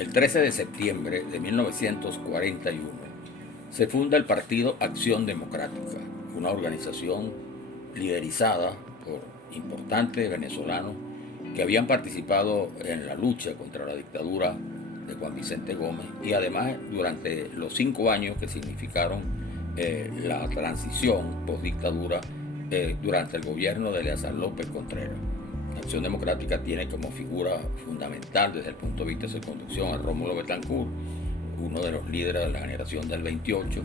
El 13 de septiembre de 1941 se funda el Partido Acción Democrática, una organización liderizada por importantes venezolanos que habían participado en la lucha contra la dictadura de Juan Vicente Gómez y además durante los 5 años que significaron la transición post-dictadura durante el gobierno de Eleazar López Contreras. La Acción Democrática tiene como figura fundamental desde el punto de vista de su conducción a Rómulo Betancourt, uno de los líderes de la generación del 28,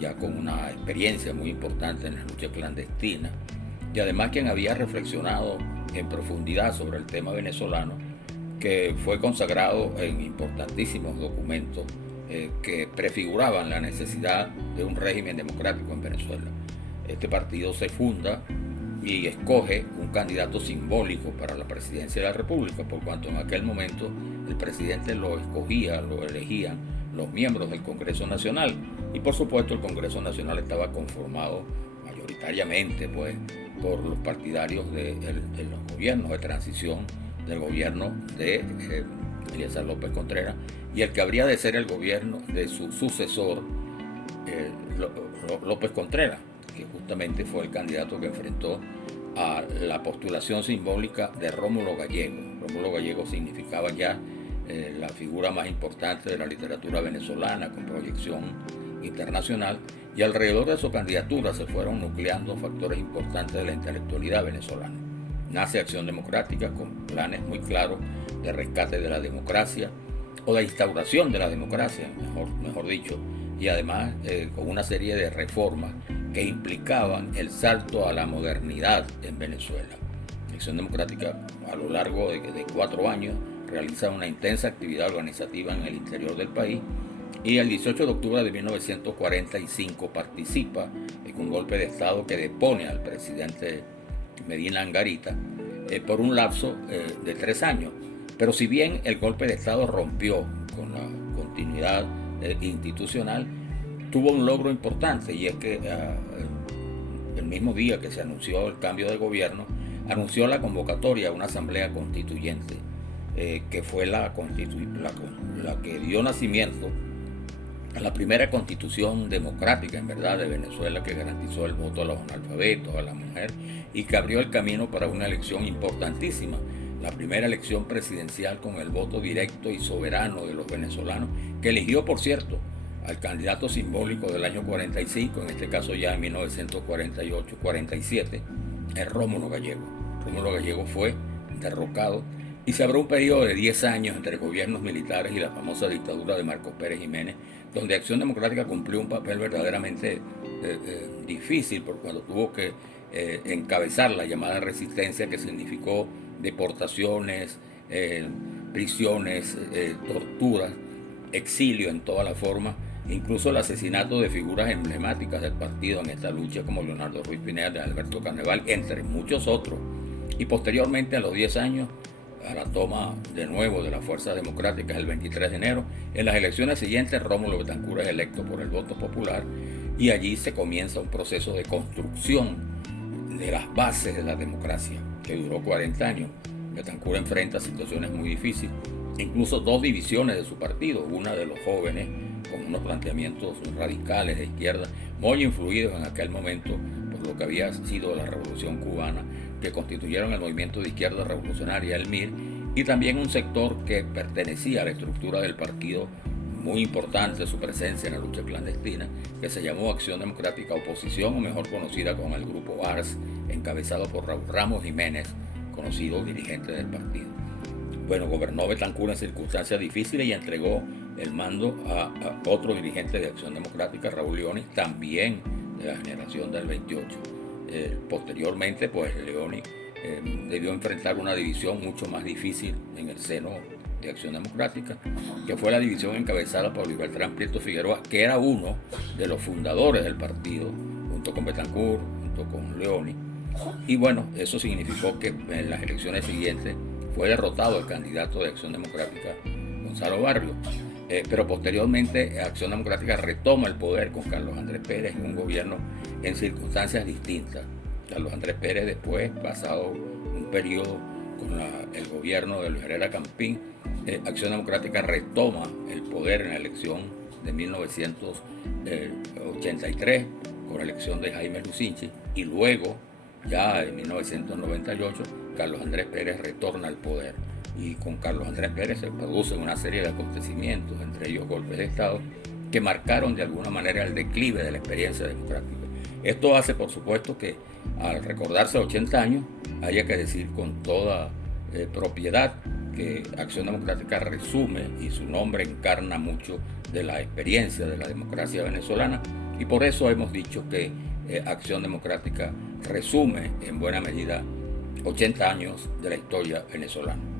ya con una experiencia muy importante en la lucha clandestina, y además quien había reflexionado en profundidad sobre el tema venezolano, que fue consagrado en importantísimos documentos que prefiguraban la necesidad de un régimen democrático en Venezuela. Este partido se funda y escoge un candidato simbólico para la presidencia de la República, por cuanto en aquel momento el presidente lo escogía, lo elegían los miembros del Congreso Nacional, y por supuesto el Congreso Nacional estaba conformado mayoritariamente pues, por los partidarios de los gobiernos de transición, del gobierno de Eleazar López Contreras, y el que habría de ser el gobierno de su sucesor, López Contreras, que justamente fue el candidato que enfrentó a la postulación simbólica de Rómulo Gallego. Rómulo Gallego significaba ya la figura más importante de la literatura venezolana con proyección internacional, y alrededor de su candidatura se fueron nucleando factores importantes de la intelectualidad venezolana. Nace Acción Democrática con planes muy claros de rescate de la democracia, o de instauración de la democracia, mejor dicho, y además con una serie de reformas que implicaban el salto a la modernidad en Venezuela. La Acción Democrática, a lo largo de 4 años, realiza una intensa actividad organizativa en el interior del país, y el 18 de octubre de 1945 participa en un golpe de Estado que depone al presidente Medina Angarita por un lapso de 3 años. Pero si bien el golpe de Estado rompió con la continuidad institucional, tuvo un logro importante, y es que el mismo día que se anunció el cambio de gobierno, anunció la convocatoria a una asamblea constituyente, que fue la que dio nacimiento a la primera constitución democrática en verdad de Venezuela, que garantizó el voto a los analfabetos, a la mujer, y que abrió el camino para una elección importantísima, la primera elección presidencial con el voto directo y soberano de los venezolanos, que eligió, por cierto, al candidato simbólico del año 45, en este caso ya en 1948-47, es Rómulo Gallego. Rómulo Gallego fue derrocado y se abrió un periodo de 10 años entre gobiernos militares y la famosa dictadura de Marcos Pérez Jiménez, donde Acción Democrática cumplió un papel verdaderamente difícil, por cuando tuvo que encabezar la llamada resistencia, que significó deportaciones, prisiones, torturas, exilio en toda la forma, incluso el asesinato de figuras emblemáticas del partido en esta lucha, como Leonardo Ruiz Pineda, Alberto Carneval, entre muchos otros. Y posteriormente, a los 10 años, a la toma de nuevo de las fuerzas democráticas el 23 de enero, en las elecciones siguientes Rómulo Betancourt es electo por el voto popular, y allí se comienza un proceso de construcción de las bases de la democracia, que duró 40 años. Betancourt enfrenta situaciones muy difíciles, incluso 2 divisiones de su partido, una de los jóvenes con unos planteamientos radicales de izquierda, muy influidos en aquel momento por lo que había sido la Revolución Cubana, que constituyeron el movimiento de izquierda revolucionaria, el MIR, y también un sector que pertenecía a la estructura del partido, muy importante su presencia en la lucha clandestina, que se llamó Acción Democrática Oposición, o mejor conocida como el Grupo ARS, encabezado por Raúl Ramos Jiménez, conocido dirigente del partido. Bueno, gobernó Betancourt en circunstancias difíciles y entregó el mando a otro dirigente de Acción Democrática, Raúl Leoni, también de la generación del 28. Posteriormente, pues Leoni debió enfrentar una división mucho más difícil en el seno de Acción Democrática, que fue la división encabezada por Luis Beltrán Prieto Figueroa, que era uno de los fundadores del partido, junto con Betancourt, junto con Leoni. Y bueno, eso significó que en las elecciones siguientes fue derrotado el candidato de Acción Democrática, Gonzalo Barrios. Pero posteriormente Acción Democrática retoma el poder con Carlos Andrés Pérez en un gobierno en circunstancias distintas. Carlos Andrés Pérez, después, pasado un periodo con el gobierno de Luis Herrera Campín, Acción Democrática retoma el poder en la elección de 1983 con la elección de Jaime Lucinchi, y luego, ya en 1998, Carlos Andrés Pérez retorna al poder. Y con Carlos Andrés Pérez se producen una serie de acontecimientos, entre ellos golpes de Estado, que marcaron de alguna manera el declive de la experiencia democrática. Esto hace, por supuesto, que al recordarse 80 años haya que decir con toda propiedad que Acción Democrática resume, y su nombre encarna mucho de la experiencia de la democracia venezolana, y por eso hemos dicho que Acción Democrática resume en buena medida 80 años de la historia venezolana.